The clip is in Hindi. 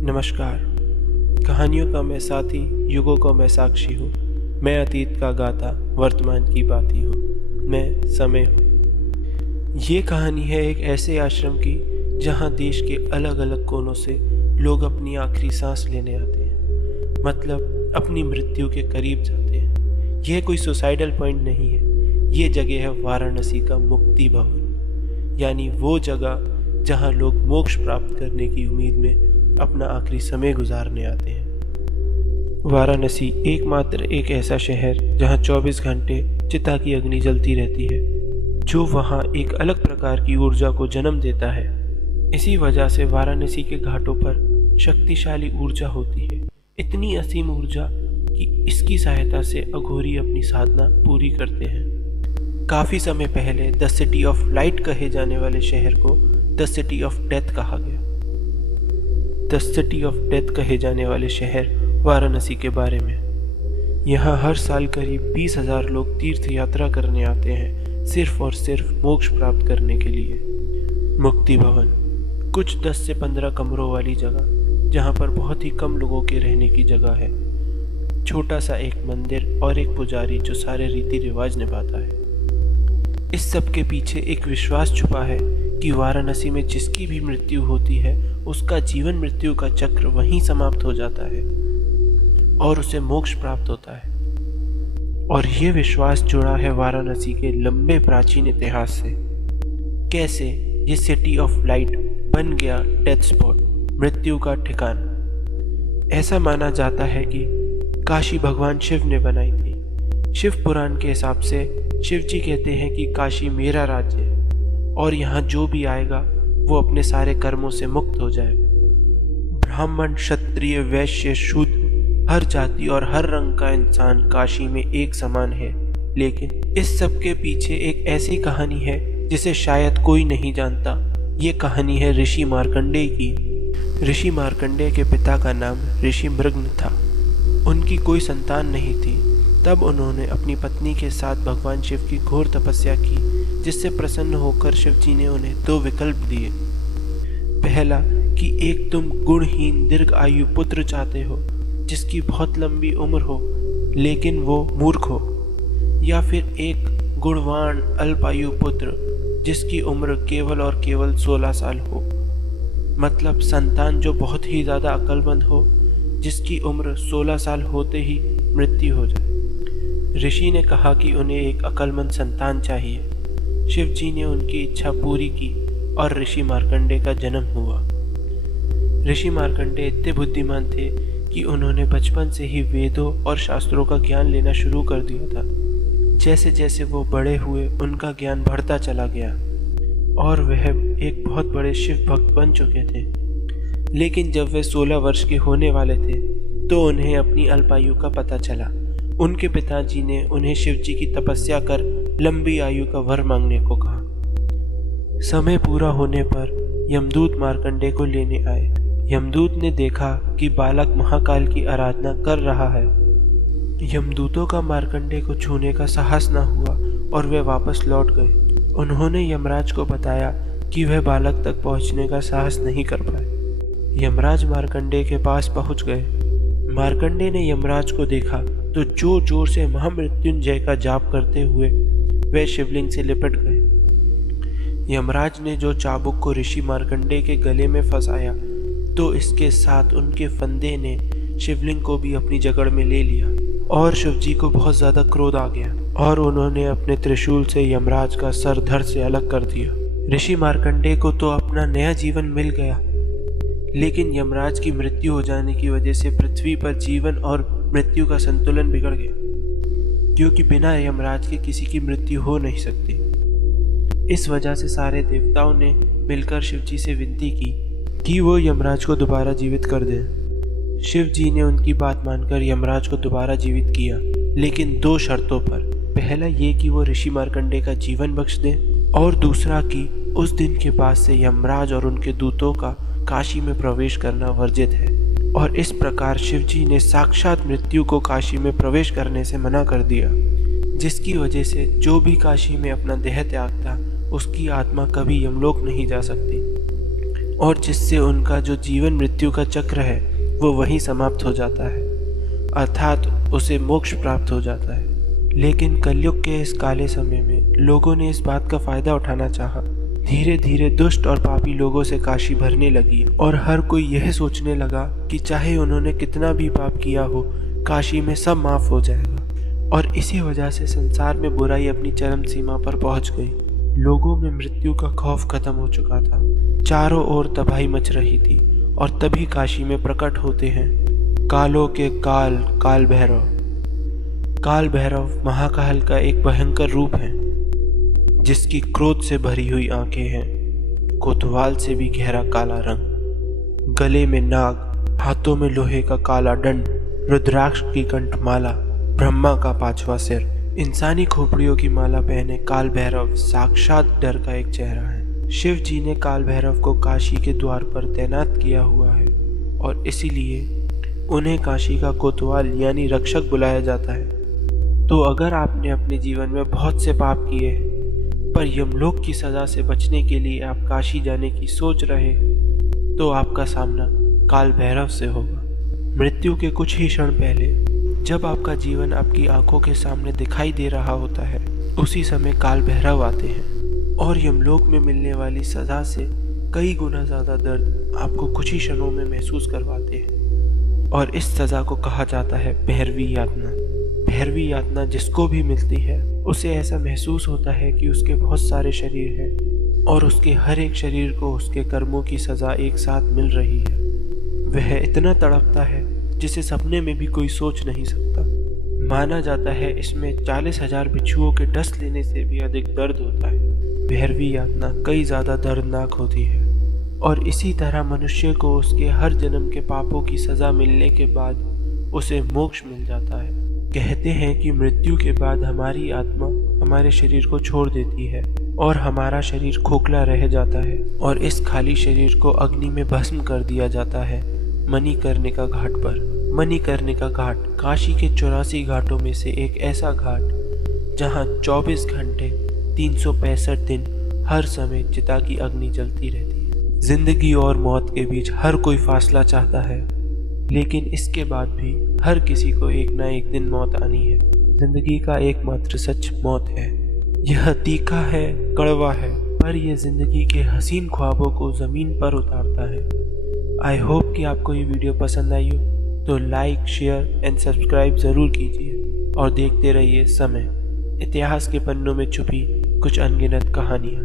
नमस्कार। कहानियों का मैं साथी, युगों का मैं साक्षी हूँ। मैं अतीत का गाता, वर्तमान की बाती हूँ। मैं समय हूँ। ये कहानी है एक ऐसे आश्रम की जहाँ देश के अलग अलग कोनों से लोग अपनी आखिरी सांस लेने आते हैं, मतलब अपनी मृत्यु के करीब जाते हैं। यह कोई सुसाइडल पॉइंट नहीं है। ये जगह है वाराणसी का मुक्ति भवन, यानी वो जगह जहाँ लोग मोक्ष प्राप्त करने की उम्मीद में अपना आखिरी समय गुजारने आते हैं। वाराणसी एकमात्र एक ऐसा शहर जहाँ 24 घंटे चिता की अग्नि जलती रहती है, जो वहाँ एक अलग प्रकार की ऊर्जा को जन्म देता है। इसी वजह से वाराणसी के घाटों पर शक्तिशाली ऊर्जा होती है, इतनी असीम ऊर्जा कि इसकी सहायता से अघोरी अपनी साधना पूरी करते हैं। काफ़ी समय पहले द सिटी ऑफ लाइट कहे जाने वाले शहर को द सिटी ऑफ डेथ कहा गया। द सिटी ऑफ डेथ कहे जाने वाले शहर वाराणसी के बारे में। यहाँ हर साल करीब 20,000 लोग तीर्थ यात्रा करने आते हैं, सिर्फ और सिर्फ मोक्ष प्राप्त करने के लिए। मुक्ति भवन कुछ 10 से 15 कमरों वाली जगह, जहाँ पर बहुत ही कम लोगों के रहने की जगह है। छोटा सा एक मंदिर और एक पुजारी जो सारे रीति रिवाज निभाता है। इस सब के पीछे एक विश्वास छुपा है कि वाराणसी में जिसकी भी मृत्यु होती है, उसका जीवन मृत्यु का चक्र वहीं समाप्त हो जाता है और उसे मोक्ष प्राप्त होता है। और ये विश्वास जुड़ा है वाराणसी के लंबे प्राचीन इतिहास से। कैसे ये सिटी ऑफ लाइट बन गया डेथ स्पॉट, मृत्यु का ठिकाना। ऐसा माना जाता है कि काशी भगवान शिव ने बनाई थी। शिव पुराण के हिसाब से शिव जी कहते हैं कि काशी मेरा राज्य है और यहाँ जो भी आएगा वो अपने सारे कर्मों से मुक्त हो जाएगा। ब्राह्मण, क्षत्रिय, वैश्य, शूद्र, हर जाति और हर रंग का इंसान काशी में एक समान है। लेकिन इस सब के पीछे एक ऐसी कहानी है जिसे शायद कोई नहीं जानता। ये कहानी है ऋषि मार्कंडेय की। ऋषि मार्कंडेय के पिता का नाम ऋषि मृग था। उनकी कोई संतान नहीं थी। तब उन्होंने अपनी पत्नी के साथ भगवान शिव की घोर तपस्या की, जिससे प्रसन्न होकर शिव जी ने उन्हें 2 विकल्प दिए। पहला कि एक तुम गुणहीन दीर्घ आयु पुत्र चाहते हो जिसकी बहुत लंबी उम्र हो लेकिन वो मूर्ख हो, या फिर एक गुणवान अल्पायु पुत्र जिसकी उम्र केवल और केवल 16 साल हो, मतलब संतान जो बहुत ही ज़्यादा अक्लमंद हो, जिसकी उम्र 16 साल होते ही मृत्यु हो जाए। ऋषि ने कहा कि उन्हें एक अक्लमंद संतान चाहिए। शिव जी ने उनकी इच्छा पूरी की और ऋषि मार्कंडेय का जन्म हुआ। ऋषि मार्कंडेय इतने बुद्धिमान थे कि उन्होंने बचपन से ही वेदों और शास्त्रों का ज्ञान लेना शुरू कर दिया था। जैसे जैसे वो बड़े हुए, उनका ज्ञान बढ़ता चला गया और वह एक बहुत बड़े शिव भक्त बन चुके थे। लेकिन जब वे 16 वर्ष के होने वाले थे तो उन्हें अपनी अल्पायु का पता चला। उनके पिताजी ने उन्हें शिव जी की तपस्या कर लंबी आयु का वर मांगने को कहा। समय पूरा होने पर यमदूत मार्कंडेय को लेने आए। यमदूत ने देखा कि बालक महाकाल की आराधना कर रहा है। यमदूतों का मार्कंडेय को छूने का साहस न हुआ और वे वापस लौट गए। उन्होंने यमराज को बताया कि वह बालक तक पहुंचने का साहस नहीं कर पाए। यमराज मार्कंडेय के पास पहुंच गए। मार्कंडेय ने यमराज को देखा तो जोर जोर से महामृत्युंजय का जाप करते हुए वे शिवलिंग से लिपट गए। यमराज ने जो चाबुक को ऋषि मार्कंडेय के गले में फंसाया तो इसके साथ उनके फंदे ने शिवलिंग को भी अपनी जकड़ में ले लिया और शिव जी को बहुत ज़्यादा क्रोध आ गया और उन्होंने अपने त्रिशूल से यमराज का सर धड़ से अलग कर दिया। ऋषि मार्कंडेय को तो अपना नया जीवन मिल गया, लेकिन यमराज की मृत्यु हो जाने की वजह से पृथ्वी पर जीवन और मृत्यु का संतुलन बिगड़ गया, क्योंकि बिना यमराज के किसी की मृत्यु हो नहीं सकती। इस वजह से सारे देवताओं ने मिलकर शिव जी से विनती की कि वो यमराज को दोबारा जीवित कर दें। शिव जी ने उनकी बात मानकर यमराज को दोबारा जीवित किया, लेकिन 2 शर्तों पर। पहला ये कि वो ऋषि मार्कंडेय का जीवन बख्श दें और दूसरा कि उस दिन के बाद से यमराज और उनके दूतों का काशी में प्रवेश करना वर्जित है। और इस प्रकार शिव जी ने साक्षात मृत्यु को काशी में प्रवेश करने से मना कर दिया, जिसकी वजह से जो भी काशी में अपना देह त्यागता उसकी आत्मा कभी यमलोक नहीं जा सकती। और जिससे उनका जो जीवन मृत्यु का चक्र है वो वहीं समाप्त हो जाता है, अर्थात उसे मोक्ष प्राप्त हो जाता है। लेकिन कलयुग के इस काले समय में लोगों ने इस बात का फायदा उठाना चाहा। धीरे धीरे दुष्ट और पापी लोगों से काशी भरने लगी और हर कोई यह सोचने लगा कि चाहे उन्होंने कितना भी पाप किया हो, काशी में सब माफ हो जाएगा। और इसी वजह से संसार में बुराई अपनी चरम सीमा पर पहुंच गई। लोगों में मृत्यु का खौफ खत्म हो चुका था। चारों ओर तबाही मच रही थी और तभी काशी में प्रकट होते हैं कालों के काल भैरव। काल भैरव महाकाल का एक भयंकर रूप है जिसकी क्रोध से भरी हुई आंखें हैं, कोतवाल से भी गहरा काला रंग, गले में नाग, हाथों में लोहे का काला दंड, रुद्राक्ष की कंठमाला, ब्रह्मा का 5वां सिर, इंसानी खोपड़ियों की माला पहने काल भैरव साक्षात डर का एक चेहरा है। शिव जी ने काल भैरव को काशी के द्वार पर तैनात किया हुआ है और इसीलिए उन्हें काशी का कोतवाल यानी रक्षक बुलाया जाता है। तो अगर आपने अपने जीवन में बहुत से पाप किए हैं पर यमलोक की सजा से बचने के लिए आप काशी जाने की सोच रहे हैं, तो आपका सामना काल भैरव से होगा। मृत्यु के कुछ ही क्षण पहले जब आपका जीवन आपकी आंखों के सामने दिखाई दे रहा होता है, उसी समय काल भैरव आते हैं और यमलोक में मिलने वाली सजा से कई गुना ज़्यादा दर्द आपको कुछ ही क्षणों में महसूस करवाते हैं। और इस सज़ा को कहा जाता है भैरवी यातना। भैरवी यातना जिसको भी मिलती है उसे ऐसा महसूस होता है कि उसके बहुत सारे शरीर हैं और उसके हर एक शरीर को उसके कर्मों की सज़ा एक साथ मिल रही है। वह इतना तड़पता है जिसे सपने में भी कोई सोच नहीं सकता। माना जाता है इसमें 40,000 बिच्छुओं के डस लेने से भी अधिक दर्द होता है। भैरवी यातना कई ज़्यादा दर्दनाक होती है और इसी तरह मनुष्य को उसके हर जन्म के पापों की सज़ा मिलने के बाद उसे मोक्ष मिल जाता है। कहते हैं कि मृत्यु के बाद हमारी आत्मा हमारे शरीर को छोड़ देती है और हमारा शरीर खोखला रह जाता है और इस खाली शरीर को अग्नि में भस्म कर दिया जाता है मणिकर्णिका का घाट पर। मणिकर्णिका का घाट काशी के 84 घाटों में से एक ऐसा घाट जहां 24 घंटे 365 दिन हर समय चिता की अग्नि जलती रहती है। जिंदगी और मौत के बीच हर कोई फासला चाहता है, लेकिन इसके बाद भी हर किसी को एक ना एक दिन मौत आनी है। जिंदगी का एकमात्र सच मौत है। यह तीखा है, कड़वा है, पर यह जिंदगी के हसीन ख्वाबों को ज़मीन पर उतारता है। आई होप कि आपको ये वीडियो पसंद आई हो, तो लाइक, शेयर एंड सब्सक्राइब ज़रूर कीजिए और देखते रहिए समय, इतिहास के पन्नों में छुपी कुछ अनगिनत कहानियाँ।